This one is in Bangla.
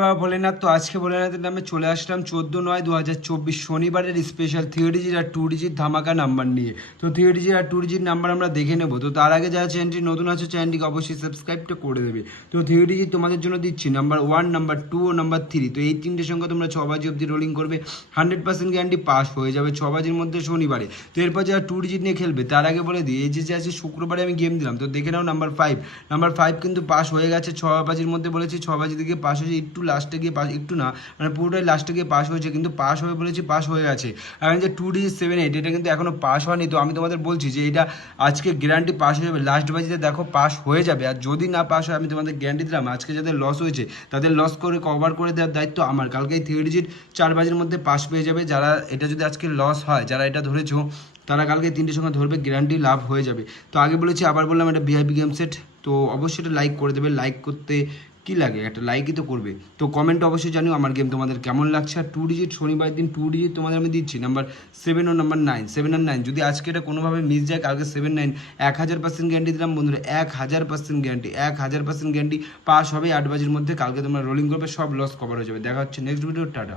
বাবা ভোলেনাথ। তো আজকে ভোলেনাথের নামে চলে আসলাম 14/9/2024 শনিবারের স্পেশাল 3 ডিজিট আর 2 ডিজিট ধামাকা নাম্বার নিয়ে। তো 3 ডিজিট আর 2 ডিজিট নাম্বার আমরা দেখে নেব। তো তার আগে যারা চ্যানেলটি নতুন আছে চ্যানেলটিকে অবশ্যই সাবস্ক্রাইবটা করে দেবে। তো 3 ডিজিট তোমাদের জন্য দিচ্ছি নাম্বার 1, নাম্বার 2 ও নাম্বার 3। তো এই তিনটে সংখ্যা তোমরা 6 বাজি অবধি রোলিং করবে, 100% গ্যারান্টি পাস হয়ে যাবে 6 বাজির মধ্যে শনিবারে। তো এরপর যারা 2 ডিজিট নিয়ে খেলবে তার আগে বলে দিই, এই যে আছে শুক্রবারে আমি গেম দিলাম, তো দেখে নাও নাম্বার 5। নাম্বার 5 কিন্তু পাস হয়ে গেছে 6 বাজির মধ্যে, বলেছি 6 বাজি থেকে পাস হয়েছে, একটু লাস্টে গিয়ে পাস, একটু না মানে পুরোটাই লাস্টে গিয়ে পাস হয়েছে, কিন্তু পাস হবে বলেছি পাস হয়ে গেছে। আর যে 2D7 8 এটা কিন্তু এখনও পাস হয়নি। তো আমি তোমাদের বলছি যে এটা আজকে গ্যারান্টি পাস হয়ে যাবে, লাস্ট বাজিতে দেখো পাস হয়ে যাবে। আর যদি না পাস হয় আমি তোমাদের গ্যারান্টি দিলাম আজকে যাদের লস হয়েছে তাদের লস করে কভার করে দেওয়ার দায়িত্ব আমার। কালকে এই 3 ডিজিট 4 বাজির মধ্যে পাস পেয়ে যাবে। যারা এটা যদি আজকে লস হয়, যারা এটা ধরেছো তারা কালকে তিনটে সংখ্যা ধরবে, গ্যারান্টি লাভ হয়ে যাবে। তো আগে বলেছি আবার বললাম, এটা ভিআইপি গেম সেট। তো অবশ্যই এটা লাইক করে দেবে। লাইক করতে কি লাগে, একটা লাইকই তো করবে। তো কমেন্ট অবশ্যই জানিও আমার গেম তোমাদের কেমন লাগছে। আর 2 ডিজিট শনিবার দিন 2 ডিজিট তোমাদের আমি দিচ্ছি নাম্বার 7 ও নাম্বার 9, 7 আর 9। যদি আজকে এটা কোনোভাবে মিস যায়, কালকে 7 9 1000% গ্যারান্টি দিলাম বন্ধুরা, 1000% গ্যারান্টি, 1000% গ্যারান্টি পাস হবে 8 বাজির মধ্যে। কালকে তোমরা রোলিং করবে, সব লস কভার হয়ে যাবে। দেখা হচ্ছে নেক্সট ভিডিও, টাটা।